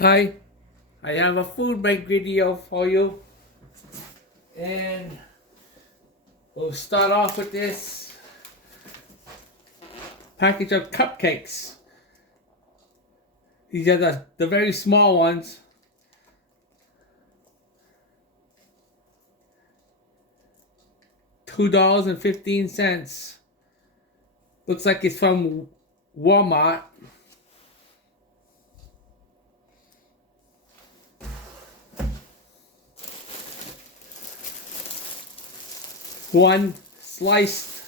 Hi, I have a food make video for you, and we'll start off with this package of cupcakes. These are the very small ones. $2.15. Looks like it's from Walmart. One sliced,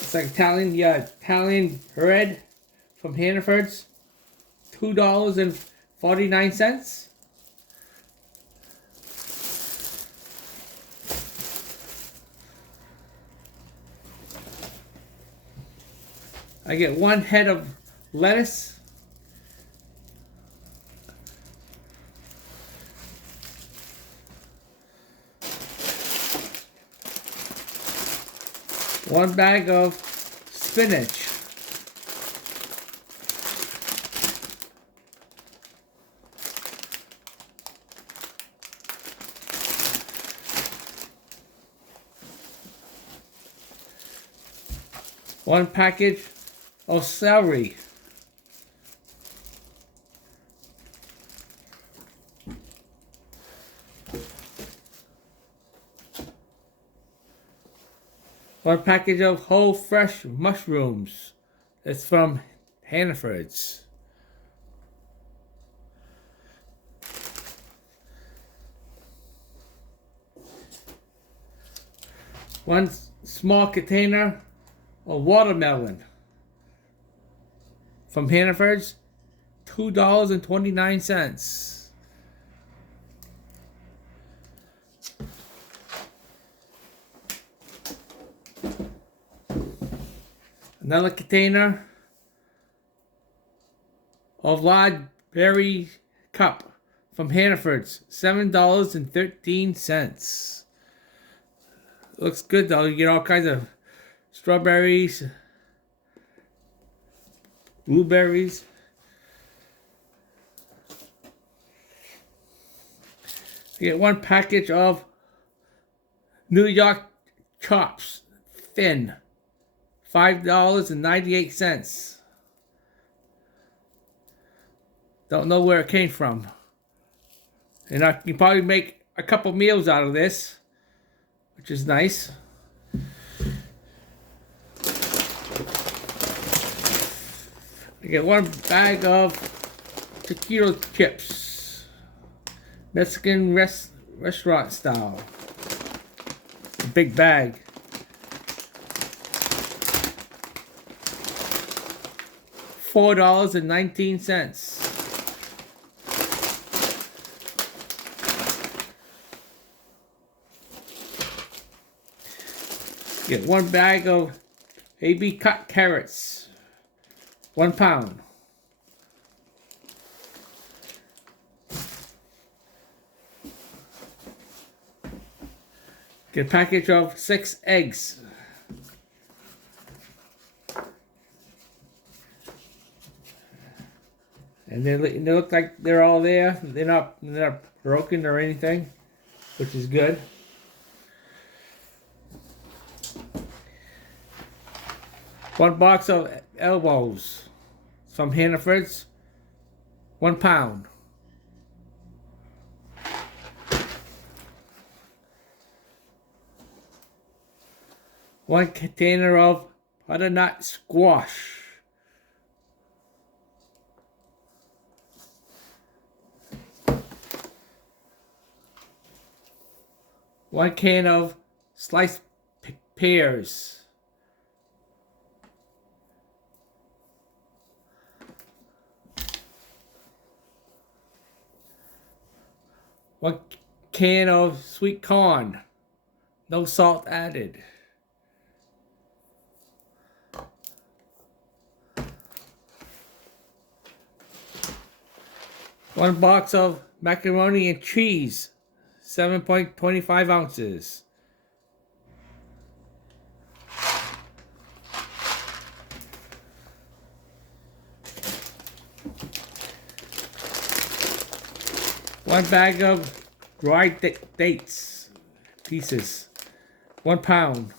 it's like Italian bread from Hannaford's. $2.49. I get one head of lettuce. One bag of spinach. One package of celery. One package of whole fresh mushrooms. It's from Hannaford's. One small container of watermelon from Hannaford's. $2.29. Another container of large berry cup from Hannaford's. $7.13. Looks good though. You get all kinds of strawberries, blueberries. You get one package of New York chops, thin. $5.98. Don't know where it came from. And I can probably make a couple meals out of this, which is nice. I get one bag of taquito chips, Mexican restaurant style. A big bag. $4.19. Get one bag of AB cut carrots, 1 pound. Get a package of 6 eggs. And they look like they're all there. They're not broken or anything, which is good. One box of elbows from Hannaford's, 1 pound. One container of butternut squash. One can of sliced pears. One can of sweet corn, no salt added. One box of macaroni and cheese, 7.25 ounces. 1 bag of dried dates pieces. 1 pound.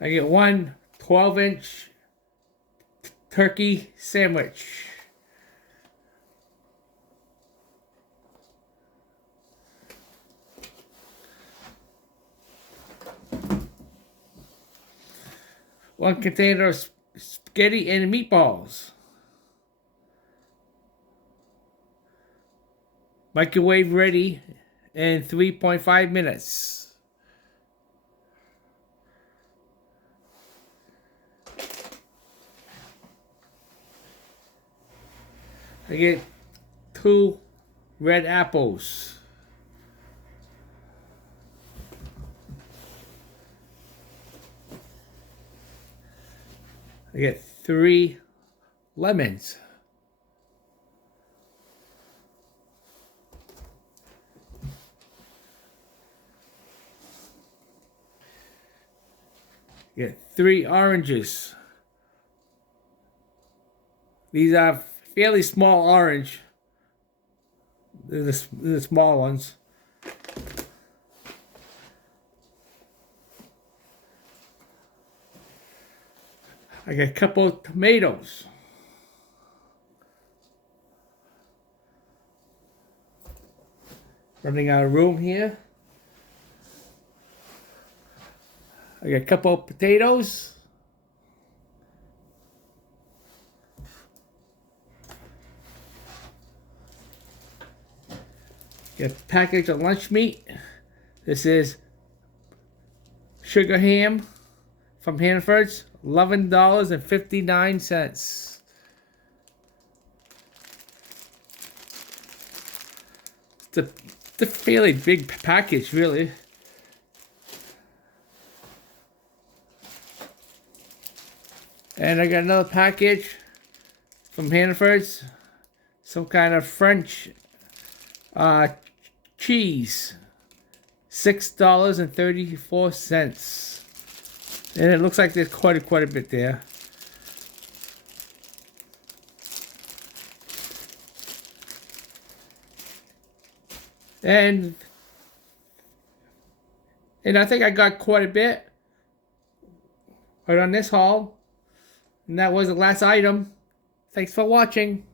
I get 1 12-inch turkey sandwich. One container of spaghetti and meatballs. Microwave ready in 3.5 minutes. I get 2 red apples. I get 3 lemons. I get 3 oranges. These are fairly small orange. They're the small ones. I got a couple of tomatoes. Running out of room here. I got a couple of potatoes. Got a package of lunch meat. This is sugar ham from Hannaford's, $11.59. It's a fairly big package, really. And I got another package from Hannaford's, some kind of French cheese, $6.34. And it looks like there's quite a bit there. And I think I got quite a bit right on this haul. And that was the last item. Thanks for watching.